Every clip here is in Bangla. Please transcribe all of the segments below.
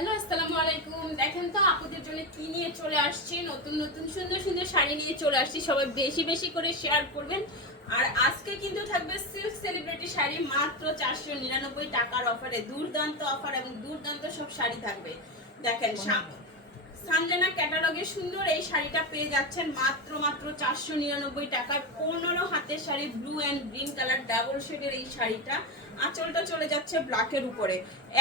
হ্যালো, আসসালামু আলাইকুম। দেখেন তো আপুদের জন্য কি নিয়ে চলে আসছি, নতুন নতুন সুন্দর সুন্দর শাড়ি নিয়ে চলে আসছি। সবাই বেশি বেশি করে শেয়ার করবেন। আর আজকে কিন্তু থাকবে সিল্ক সেলিব্রিটি শাড়ি মাত্র 499 টাকার অফারে। দুর্দান্ত অফার এবং দুর্দান্ত সব শাড়ি থাকবে। দেখেন সানজানা ক্যাটালগে সুন্দর এই শাড়িটা পেয়ে যাচ্ছেন মাত্র 499 টাকায়। 15 হাতের sari, blue and green colour double শেডের এই শাড়িটা। আঁচলটা চলে যাচ্ছে ব্ল্যাকের উপরে।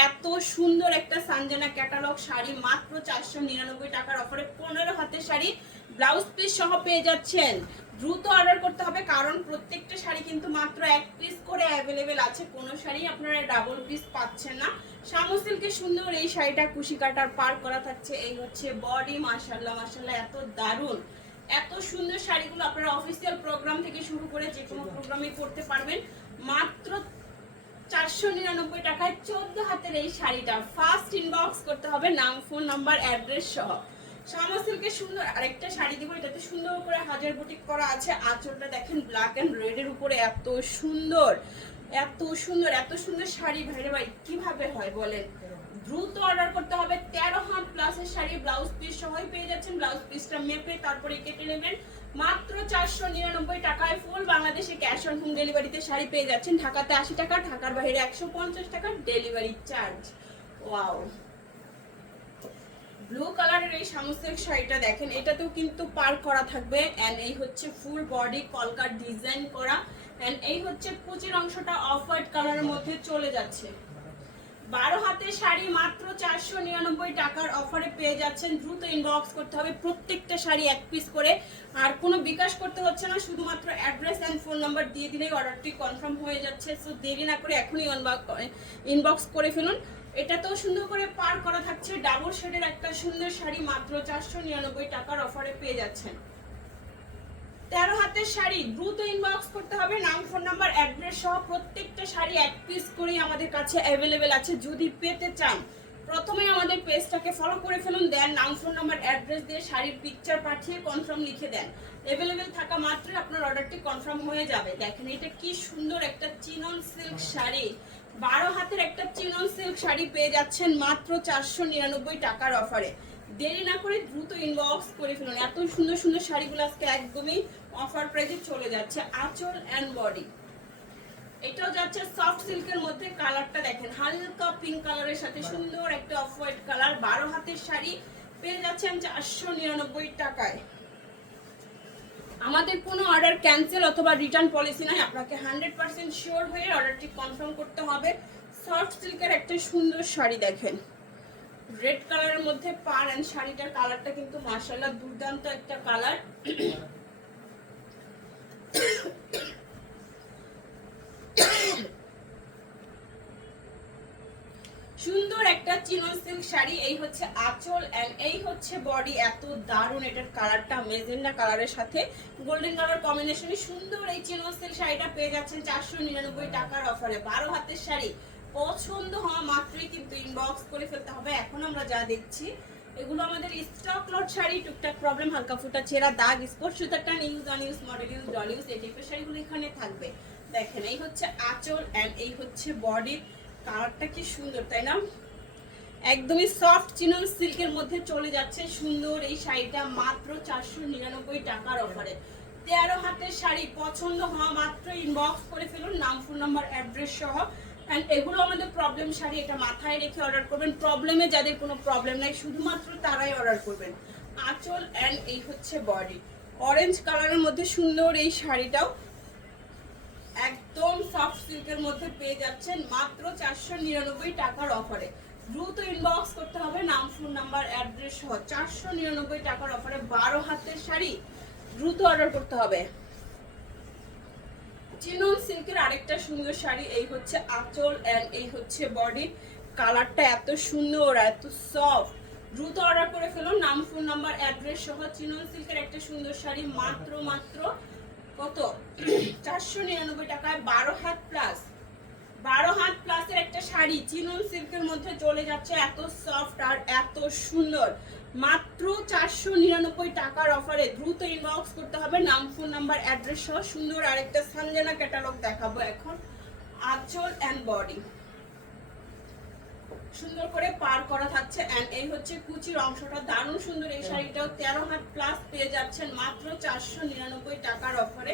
এত সুন্দর একটা সানজানা ক্যাটালগ শাড়ি মাত্র 499 টাকার অফারে 15 হাতের শাড়ি, ব্লাউজ পিস সহ পেয়ে যাচ্ছেন। দ্রুত অর্ডার করতে হবে, কারণ প্রত্যেকটা শাড়ি কিন্তু মাত্র এক পিস করে অ্যাভেলেবেল আছে। কোনো শাড়ি আপনারা ডাবল পিস পাচ্ছেন না। শামু সিল্কের সুন্দর এই শাড়িটা কুশি কাটার পার করা থাকছে। এই হচ্ছে বডি। মাশাআল্লাহ মাশাআল্লাহ, এত দারুণ এত সুন্দর শাড়িগুলো আপনারা অফিসিয়াল প্রোগ্রাম থেকে শুরু করে যে কোনো প্রোগ্রামে করতে পারবেন। মাত্র 499 টাকায় 14 হাতের এই শাড়িটা। ফার্স্ট ইনবক্স করতে হবে নাম, ফোন নাম্বার, অ্যাড্রেস সহ। শামা সিল্কের সুন্দর আরেকটা শাড়ি দিব, এটাতে সুন্দর করে হাজার বুটিক করা আছে। আঁচলটা দেখেন ব্ল্যাক এন্ড রেড এর উপরে, এত সুন্দর এত সুন্দর এত সুন্দর শাড়ি ভাইরে ভাই কিভাবে হয় বলেন। দ্রুত অর্ডার করতে হবে। 13 হাত প্লাসের শাড়ি, ব্লাউজ পিস সহই পেয়ে যাচ্ছেন। ব্লাউজ পিসটা মেপে তারপরে কেটে নেবেন। মাত্র 499 টাকায় ফুল বাংলাদেশে ক্যাশ অন হোম ডেলিভারিতে শাড়ি পেয়ে যাচ্ছেন। ঢাকাতে 80 টাকা, ঢাকার বাইরে 150 টাকা ডেলিভারি চার্জ। ওয়াও, ব্লু কালারের এই সামুসের শাড়িটা দেখেন, এটাতেও কিন্তু পার করা থাকবে। এন্ড এই হচ্ছে ফুল বডি কলকার ডিজাইন করা। এন্ড এই হচ্ছে কুচির অংশটা অফ হোয়াইট কালারের মধ্যে চলে যাচ্ছে। 12 হাতের শাড়ি মাত্র 499 টাকার অফারে পেয়ে যাচ্ছেন। দ্রুত ইনবক্স করতে হবে। প্রত্যেকটা শাড়ি এক পিস করে, আর কোনো বিকাশ করতে হচ্ছে না। শুধুমাত্র অ্যাড্রেস অ্যান্ড ফোন নাম্বার দিয়ে দিলেই অর্ডারটি কনফার্ম হয়ে যাচ্ছে। সো দেরি না করে এখনই ইনবক্স করে ফেলুন। এটাতেও সুন্দর করে পার করা থাকছে। ডাবল শেডের একটা সুন্দর শাড়ি মাত্র 499 টাকার অফারে পেয়ে যাচ্ছেন। 13 হাতের শাড়ি, দ্রুত ইনবক্স করতে হবে নাম, ফোন নাম্বার, অ্যাড্রেস সহ। প্রত্যেকটা শাড়ি এক পিস করেই আমাদের কাছে অ্যাভেলেবেল আছে। যদি পেতে চান প্রথমে আমাদের পেজটাকে ফলো করে ফেলুন, দেন নাম, ফোন নাম্বার, অ্যাড্রেস দিয়ে শাড়ির পিকচার পাঠিয়ে কনফার্ম লিখে দেন। অ্যাভেলেবেল থাকা মাত্রই আপনার অর্ডারটি কনফার্ম হয়ে যাবে। দেখেন এটা কি সুন্দর একটা চিনন সিল্ক শাড়ি। 12 হাতের একটা চিনন সিল্ক শাড়ি পেয়ে যাচ্ছেন মাত্র 499 টাকার অফারে। দেরি না করে দ্রুত ইনবক্স করে ফেলুন। এত সুন্দর সুন্দর শাড়িগুলো আজকে একদমই অফার প্রাইসে চলে যাচ্ছে। আঁচল এন্ড বডি, এটাও যাচ্ছে সফট সিল্কের মধ্যে। কালারটা দেখেন হালকা পিঙ্ক কালারের সাথে সুন্দর একটা অফ হোয়াইট কালার। 12 হাতের শাড়ি পেয়ে যাচ্ছেন 499 টাকায়। আমাদের কোনো অর্ডার ক্যান্সেল অথবা রিটার্ন পলিসি নাই। আপনাকে 100% শিওর হয়ে অর্ডারটি কনফার্ম করতে হবে। সফট সিল্কের একটা সুন্দর শাড়ি দেখেন, রেড কালারের মধ্যে পার। এন্ড শাড়িটার কালারটা কিন্তু মাশাআল্লাহ দুর্দান্ত একটা কালার। সুন্দর একটা চিনন সিল্ক শাড়ি। এই হচ্ছে আঁচল এন্ড এই হচ্ছে বডি। এত দারুণ এটার কালারটা, মেজেন্ডা কালারের সাথে গোল্ডেন কালার কম্বিনেশনে সুন্দর এই চিনন সিল্ক শাড়িটা পেয়ে যাচ্ছেন 499 টাকার অফারে। 12 হাতের শাড়ি পছন্দ হওয়া মাত্রই কিন্তু ইনবক্স করে ফেলতে হবে। এখন আমরা যা দেখছি এগুলো আমাদের স্টক লট শাড়ি। টুকটাক প্রবলেম, হালকা ফুটা ছেঁড়া, দাগ, স্পট সুতার টান, use আনইউজ, model use, doll use, এই টাইপের শাড়িগুলো এখানে থাকবে। দেখেন এই হচ্ছে আঁচল এন্ড এই হচ্ছে বডি। কালারটা কি সুন্দর তাই না? একদমই সফট চিনন সিল্কের মধ্যে চলে যাচ্ছে সুন্দর এই শাড়িটা মাত্র 499 টাকার অফারে। 13 হাতের শাড়ি পছন্দ হওয়া মাত্র ইনবক্স করে ফেলুন নাম, ফোন নাম্বার, অ্যাড্রেস সহ। এন্ড এগুলো আমাদের প্রবলেম শাড়ি, এটা মাথায় রেখে অর্ডার করবেন। প্রবলেমে যাদের কোনো প্রবলেম নাই শুধুমাত্র তারাই অর্ডার করবেন। আঁচল এন্ড এই হচ্ছে বডি। অরেঞ্জ কালারের মধ্যে সুন্দর এই শাড়িটাও একদম সফট সিল্কের মধ্যে পেয়ে যাচ্ছেন মাত্র 499 টাকার অফারে। দ্রুত ইনবক্স করতে হবে নাম, ফোন নাম্বার, অ্যাড্রেস সহ। 499 টাকার অফারে 12 হাতের শাড়ি, দ্রুত অর্ডার করতে হবে। চিনন সিল্কের আরেকটা সুন্দর শাড়ি। এই হচ্ছে আঁচল এন্ড এই হচ্ছে বডি। কালারটা এত সুন্দর এত সফট। দ্রুত অর্ডার করে ফেলুন নাম, ফোন নাম্বার, অ্যাড্রেস সহ। চিনন সিল্কের একটা সুন্দর শাড়ি মাত্র কত 499 টাকায়। 12 হাত প্লাস, 12 হাত প্লাসের একটা শাড়ি চিনন সিল্কের মধ্যে চলে যাচ্ছে। এত সফট আর এত সুন্দর মাত্র 499 টাকার অফারে। দ্রুত ইনবক্স করতে হবে নাম, ফোন নাম্বার, অ্যাড্রেস সহ। সুন্দর আরেকটা সানজানা ক্যাটালগ দেখাবো এখন। আঁচল এন্ড বডি সুন্দর করে পার করা থাকছে। আছে অ্যান্ড এই হচ্ছে কুচির অংশটা, দারুণ সুন্দর। এই শাড়িটাও 13 হাত প্লাস পেয়ে যাচ্ছেন মাত্র 499 টাকার অফারে।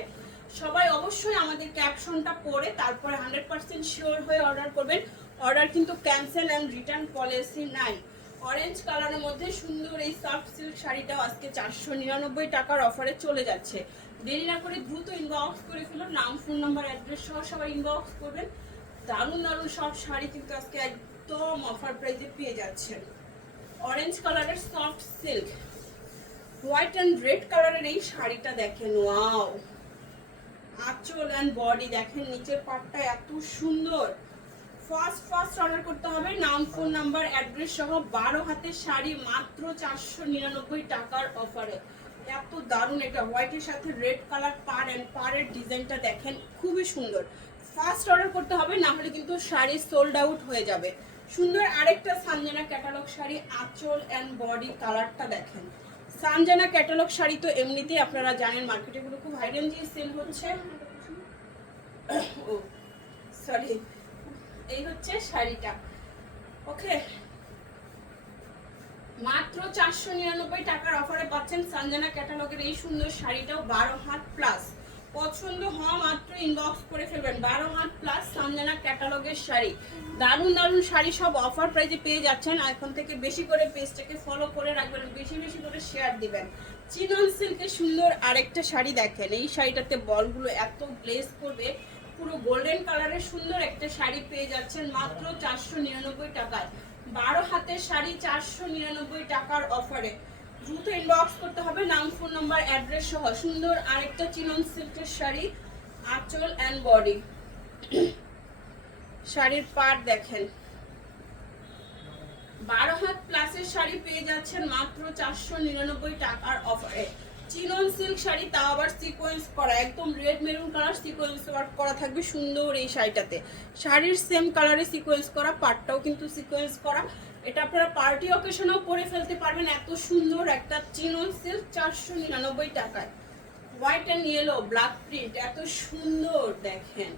সবাই অবশ্যই আমাদের ক্যাপশনটা পড়ে তারপরে 100% শিওর হয়ে অর্ডার করবেন। অর্ডার কিন্তু ক্যান্সেল অ্যান্ড রিটার্ন পলিসি নাই। অরেঞ্জ কালারের মধ্যে সুন্দর এই সফট সিল্ক শাড়িটাও আজকে 499 টাকার অফারে চলে যাচ্ছে। দেরি না করে দ্রুত ইনবক্স করে ফেলুন, নাম ফোন নাম্বার অ্যাড্রেস সহ সবাই ইনবক্স করবেন। দারুণ দারুণ সব শাড়ি কিন্তু আজকে একদম অফার প্রাইসে পেয়ে যাচ্ছেন। অরেঞ্জ কালারের soft silk, white and red কালারের এই শাড়িটা দেখেন, ওয়াও। আঁচল অ্যান্ড বডি দেখেন, নিচের পাটটা এত সুন্দর। ফার্স্ট অর্ডার করতে হবে, নাম ফোন নাম্বার অ্যাড্রেস সহ। 12 হাতের শাড়ি মাত্র 499 টাকার অফারে। এত দারুণ, এটা হোয়াইটের সাথে রেড কালার পার অ্যান্ড পারের ডিজাইনটা দেখেন, খুবই সুন্দর। ফার্স্ট অর্ডার করতে হবে, না হলে কিন্তু শাড়ি সোল্ড আউট হয়ে যাবে। সুন্দর আরেকটা সানজানা ক্যাটালগ শাড়ি, আঁচল অ্যান্ড বডি কালারটা দেখেন। সানজানা ক্যাটালগ শাড়ি তো এমনিতেই আপনারা জানেন মার্কেটে গুলো খুব হাই রেঞ্জে সেল হচ্ছে। ও সরি, এই হচ্ছে শাড়িটা। ওকে, মাত্র 499 টাকার অফারে পাচ্ছেন সানজানা ক্যাটালগের এই সুন্দর শাড়িটাও। 12 হাত প্লাস, পছন্দ হওয়া মাত্র ইনবক্স করে ফেলবেন। 12 হাত প্লাস সানজানা ক্যাটালগের শাড়ি, দারুণ দারুণ শাড়ি সব অফার প্রাইসে পেয়ে যাচ্ছেন। এখন থেকে বেশি করে পেজটাকে ফলো করে রাখবেন, বেশি বেশি করে শেয়ার দিবেন। চিনন সিল্কের সুন্দর আরেকটা শাড়ি দেখেন, এই শাড়িটাতে বলগুলো এত গ্লেজ করবে, পুরো গোল্ডেন কালারের সুন্দর একটা শাড়ি পেয়ে যাচ্ছেন মাত্র 499 টাকায়। 12 হাতের শাড়ি 499 টাকার অফারে। দ্রুত ইনবক্স করতে হবে, নাম ফোন নাম্বার অ্যাড্রেস সহ। সুন্দর আরেকটা চিনন সিল্কের শাড়ি, আঁচল অ্যান্ড বডি। শাড়ির পাড় দেখেন, 12 হাত প্লাসের শাড়ি পেয়ে যাচ্ছেন মাত্র 499 টাকার অফারে। চিনন সিল্ক শাড়ি, তাও আবার সিকোয়েন্স করা, একদম red maroon colour sequence work করা থাকবে সুন্দর এই শাড়িটাতে। শাড়ির সেম কালারে সিকোয়েন্স করা, পাটটাও কিন্তু সিকোয়েন্স করা। এটা আপনারা পার্টি অকেশনেও পরে ফেলতে পারবেন। এত সুন্দর একটা চিনন সিল্ক 499 টাকায়। White and yellow black print, এত সুন্দর দেখেন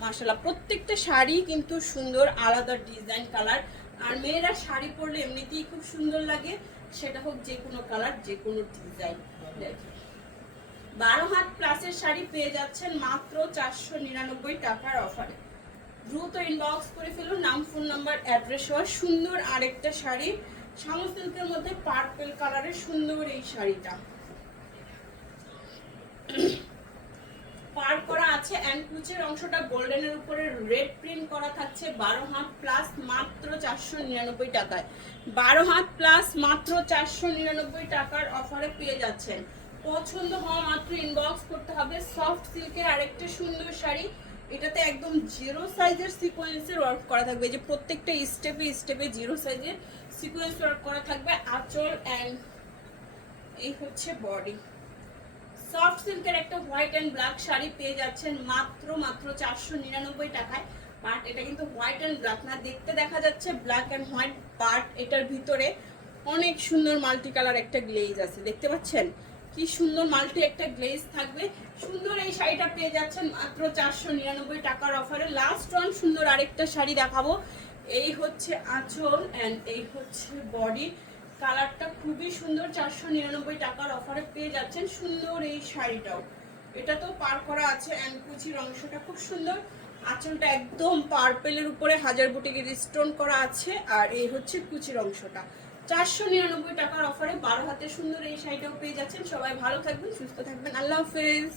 মাশাআল্লাহ। প্রত্যেকটা শাড়ি কিন্তু সুন্দর, আলাদা ডিজাইন কালার। আর মেয়েরা শাড়ি পরলে এমনিতেই খুব সুন্দর লাগে, সেটা হোক যে কোনো কালার যে কোনো ডিজাইন। দেখেন 12 হাত প্লাসের শাড়ি পেয়ে যাচ্ছেন মাত্র 499 টাকার অফারে। দ্রুত ইনবক্স করে ফেলুন, নাম ফোন নাম্বার অ্যাড্রেস সহ। সুন্দর আরেকটা শাড়ি, শামু সিল্কের মধ্যে পার্পল কালারের সুন্দর এই শাড়িটা পার করা আছে অ্যান্ড কুচের অংশটা গোল্ডেনের উপরে রেড প্রিন্ট করা থাকছে। 12 হাত প্লাস মাত্র 499 টাকায়। 12 হাত প্লাস মাত্র 499 টাকার অফারে পেয়ে যাচ্ছেন। পছন্দ হওয়া মাত্র ইনবক্স করতে হবে। সফট সিল্কের আরেকটা সুন্দর শাড়ি, এটাতে একদম জিরো সাইজের সিকোয়েন্সের ওয়ার্ক করা থাকবে, যে প্রত্যেকটা স্টেপে স্টেপে জিরো সাইজের সিকোয়েন্স ওয়ার্ক করা থাকবে। আঁচল অ্যান্ড এই হচ্ছে বডি। সফট সিল্কের একটা হোয়াইট অ্যান্ড ব্ল্যাক শাড়ি পেয়ে যাচ্ছেন মাত্র 499 টাকায়। বাট এটা কিন্তু হোয়াইট অ্যান্ড ব্ল্যাক না, দেখতে দেখা যাচ্ছে ব্ল্যাক অ্যান্ড হোয়াইট, বাট এটার ভিতরে অনেক সুন্দর মাল্টি কালার একটা গ্লেজ আছে, দেখতে পাচ্ছেন কি সুন্দর মাল্টি একটা গ্লেজ থাকবে। সুন্দর এই শাড়িটা পেয়ে যাচ্ছেন মাত্র 499 টাকার অফারে। লাস্ট ওয়ান সুন্দর আরেকটা শাড়ি দেখাবো, এই হচ্ছে আঁচল অ্যান্ড এই হচ্ছে বডি। কালারটা খুবই সুন্দর, 499 টাকার অফারে পেয়ে যাচ্ছেন সুন্দর এই শাড়িটাও। এটা তো পার করা আছে অ্যান্ড কুচির অংশটা খুব সুন্দর। আঁচলটা একদম পার্পেলের উপরে হাজার বুটিকের স্টোন করা আছে, আর এই হচ্ছে কুচির অংশটা। 499 টাকার অফারে 12 হাতে সুন্দর এই শাড়িটাও পেয়ে যাচ্ছেন। সবাই ভালো থাকবেন, সুস্থ থাকবেন, আল্লাহ হাফেজ।